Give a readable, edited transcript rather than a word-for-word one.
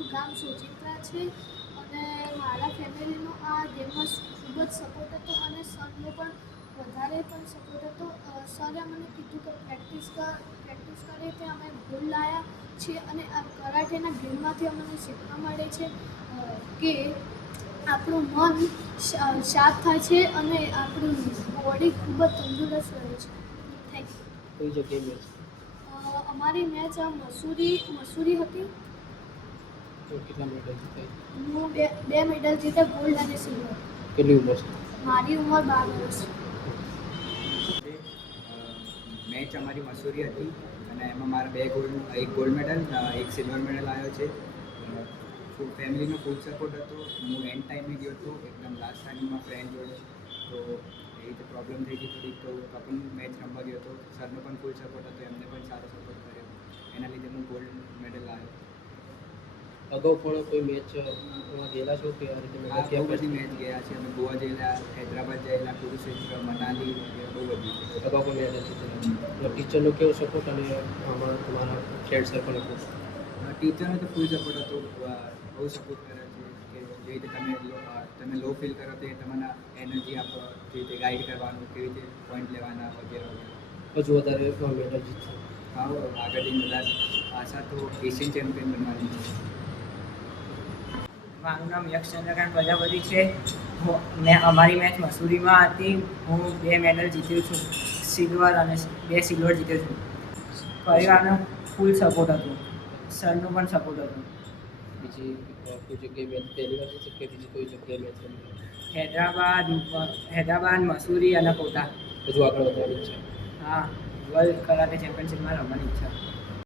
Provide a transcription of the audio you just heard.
મારું ગામ સોજિત્રા છે અને મારા ફેમિલીનો આ ગેમમાં ખૂબ જ સપોર્ટ હતો અને સરનો પણ વધારે પણ સપોર્ટ હતો. સરે મને કીધું કે પ્રેક્ટિસ કરીએ તે અમે ગોલ લાવ્યા છીએ અને આ કરાટેના ગેમમાંથી અમને શીખવા મળે છે કે આપણું મન શાંત થાય છે અને આપણું બોડી ખૂબ જ તંદુરસ્ત રહે છે. થેન્ક કઈ જગ્યાએ મેચ યુ. અમારી મેચ મસૂરી હતી. તો કેટલા મેડલ જીતાય? હું બે મેડલ જીત્યા, ગોલ્ડ અને સિલ્વર. કેટલી ઉંમર છે? મારી ઉંમર 12 વર્ષ. મેચ અમારી મસૂરી હતી અને એમાં મારા એક ગોલ્ડ મેડલ એક સિલ્વર મેડલ આવ્યો છે. ફેમિલીનો ફૂલ સપોર્ટ હતો. હું એન્ડ ટાઈમે ગયો હતો એકદમ લાસ્ટ ટાઈમમાં ફ્રેન્ડ જોડે, તો એ રીતે પ્રોબ્લેમ થઈ ગઈ થોડીક, તો પણ મેચ રમવા ગયો હતો. સરનો પણ ફૂલ સપોર્ટ હતો, એમને પણ સારો સપોર્ટ કર્યો, એના લીધે હું ગોલ્ડ મેડલ આવ્યો. અગાઉ પણ કોઈ મેચ ગયેલા છો કે આ રીતે બહુ બધી મેચ ગયા છે. અમે ગોવા ગયેલા, હૈદરાબાદ ગયેલા, કુરુક્ષેત્ર, મનાલી, બહુ બધી. અગાઉ પણ મેડલ જીતેલા. ટીચરનો કેવો સપોર્ટ અને આમાં તમારા ફ્રેન્ડ સર્કલ હતો? ટીચરનો તો ફૂલ સપોર્ટ હતો. બહુ સપોર્ટ કરે છે કે જે રીતે તમે લો ફીલ કરો તે તમને એનર્જી આપો, જે રીતે ગાઈડ કરવાનું, કેવી રીતે પોઈન્ટ લેવાના વગેરે વગેરે. હજુ વધારે મેડલ જીતશો? હા, આગળની વધારે આશા તો એશિયન ચેમ્પિયન બનવાની છે. મારું નામ યક્ષ ચંદ્રકાંત પ્રજાપતિ છે. મેં અમારી મેચ મસૂરીમાં હતી. હું 2 મેડલ જીત્યો છું, સિલ્વર અને 2 સિલ્વર જીત્યો છું. પરિવારનો ફૂલ સપોર્ટ હતો, સરનો પણ સપોર્ટ હતો. બીજી કોઈ જગ્યાએ મેચ પહેલી વાર જીતી કે બીજી કોઈ જગ્યાએ મેચ રમી? હૈદરાબાદ, મસૂરી અને કોટા. હજુ આગળ વધવાની છે? હા, વર્લ્ડ કરાટે ચેમ્પિયનશિપમાં રમવાની ઈચ્છા.